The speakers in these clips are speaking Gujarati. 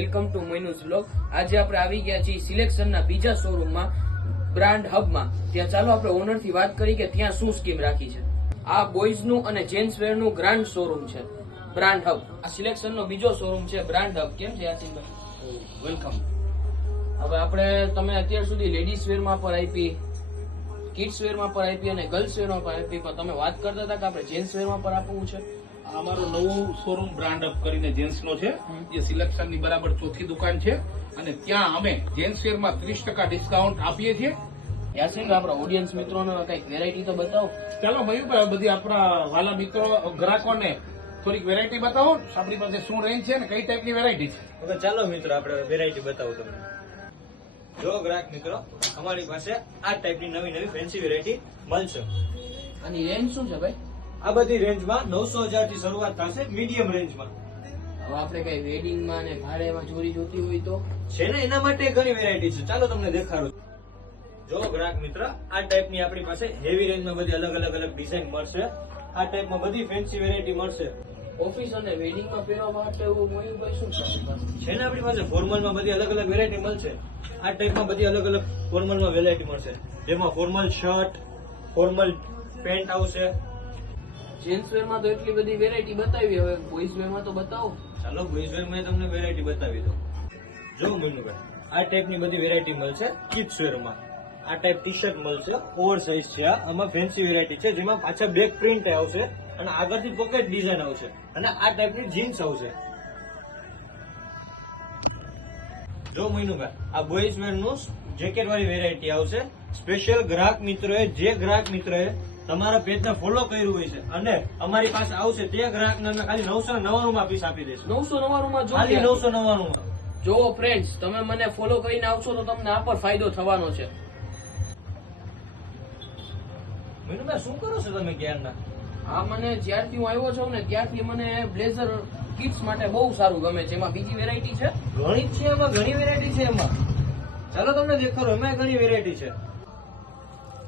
Welcome to મોઇનુસ vlog. આજે આપણે આવી ગયા છીએ સિલેક્શનના બીજા શોરૂમમાં બ્રાન્ડ હબમાં। ત્યાં ચાલો આપણે ઓનરથી વાત કરી કે ત્યાં શું સ્કીમ રાખી છે। આ બોયઝનું અને જેન્ટ્સ વેરનું ગ્રાન્ડ શોરૂમ છે બ્રાન્ડ હબ। આ સિલેક્શનનો બીજો શોરૂમ છે બ્રાન્ડ હબ। કેમ છે યાસીનભાઈ? વેલકમ। હવે આપણે તમે અત્યાર સુધી લેડીઝ વેરમાં પર આપી, કિડ્સ વેરમાં પર આપી અને ગર્લ્સ વેરમાં પર આપી, પણ તમે વાત કરતા હતા કે આપણે જેન્ટ્સ વેરમાં પર આપવું છે। અમારું નવું શોરૂમ બ્રાન્ડ અપ કરીને જેન્ટ્સ નો છે, જે સિલેક્શન ની બરાબર ચોથી દુકાન છે અને ત્યાં અમે જેન્ટ્સ વેર માં 30% ડિસ્કાઉન્ટ આપીએ છીએ। યાસીન, આપણા ઓડિયન્સ મિત્રોને કઈક વેરાયટી તો બતાવો। ચાલો મયુરભાઈ, બધી આપણા વાલા મિત્રો ગ્રાહકોને થોડીક વેરાયટી બતાવો, આપણી પાસે શું રેન્જ છે ને કઈ ટાઈપની વેરાયટી છે। ઓકે, ચાલો મિત્રો આપણે વેરાયટી બતાવું તમને। જો ગ્રાહક મિત્રો, અમારી પાસે આ ટાઈપની નવી નવી ફેન્સી વેરાયટી મળશે। આની રેન્જ શું છે ભાઈ? આ બધી રેન્જમાં 900,000 થી શરૂઆત થશે, મીડિયમ રેન્જમાં હવે આપણે કઈ વેડિંગમાં ને ભાડેમાં ચોરી જોતી હોય તો છે ને, એના માટે ઘણી વેરાયટી છે। ચાલો તમને દેખાડું। જો ગ્રાહક મિત્ર, આ ટાઈપની આપણી પાસે હેવી રેન્જમાં બધી અલગ અલગ ડિઝાઇન મળશે। આ ટાઈપમાં બધી ફેન્સી વેરાયટી મળશે। ઓફિસ અને વેડિંગમાં પહેરવા માટે એવું મોયુભાઈ શું છે આપણી પાસે? છે ને આપણી પાસે ફોર્મલમાં બધી અલગ અલગ વેરાયટી મળશે। આ ટાઈપમાં બધી અલગ અલગ ફોર્મલમાં વેરાયટી મળશે, જેમાં ફોર્મલ શર્ટ, ફોર્મલ પેન્ટ આવશે। જેન્ટ્સ વેરમાં તો એટલી બધી વેરાયટી બતાવી, હવે બોયઝ વેરમાં તો બતાવો। ચાલો બોયઝ વેર માં તમને વેરાયટી બતાવી દઉં। જો મનુભાઈ, આ ટાઈપની બધી વેરાયટી મળશે કિડ્સ વેરમાં। આ ટાઈપ ટી શર્ટ મળશે, ઓવર સાઇઝ છે। આમાં ફેન્સી વેરાયટી છે, જેમાં પાછા બેક પ્રિન્ટ આવશે અને આગળથી પોકેટ ડિઝાઇન આવશે અને આ ટાઈપની જીન્સ આવશે। જો મનુભાઈ, આ બોયઝ વેર નું જેકેટ વાળી વેરાયટી આવશે। સ્પેશિયલ ગ્રાહક મિત્રોએ, જે ગ્રાહક મિત્રોએ તમારા પેજને ફોલો કર્યું હોય છે અને અમારી પાસે આવશે, તે ગ્રાહકને અમે ખાલી 999 માં પીસ આપી દઈશું। 999 માં ખાલી જો 999 જો ફ્રેન્ડ્સ, તમે મને ફોલો કરીને આવશો તો તમને આ પર ફાયદો થવાનો છે। મનુભાઈ, શું કરો છો તમે ક્યારના? આ મને જ્યારથી હું આવ્યો છું ને ત્યારથી મને બ્લેઝર કિડ્સ માટે બહુ સારું ગમે છે। એમાં બીજી વેરાયટી છે? ઘણી જ છે, એમાં ઘણી વેરાયટી છે એમાં। ચાલો તમને દેખાડો, એમાં ઘણી વેરાયટી છે।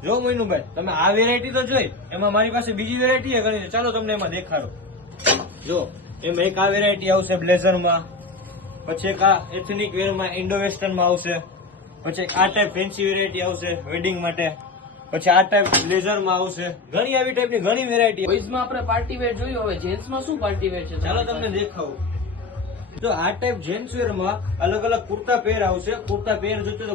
જો મનુભાઈ, તમે આ વેરાયટી તો જોઈ, એમાં મારી પાસે બીજી વેરાયટી ઘણી છે। ચાલો તમને એમાં દેખાડો। જો એમાં એક આ વેરાયટી આવશે બ્લેઝરમાં, પછી એક આ એથનિક વેરમાં ઇન્ડો વેસ્ટર્નમાં આવશે, પછી એક આ ટાઈપ ફેન્સી વેરાયટી આવશે વેડિંગ માટે, પછી આ ટાઈપ બ્લેઝરમાં આવશે। ઘણી આવી ટાઈપની ઘણી વેરાયટી। બોયઝમાં આપણે પાર્ટી વેર જોયું, હવે જેન્ટ્સમાં શું પાર્ટી વેર છે? ચાલો તમને દેખાવું। જો આ ટાઈપ જેન્ટ્સ વેરમાં અલગ અલગ કુર્તા પેર આવશે। કુર્તા પેર જોતો તો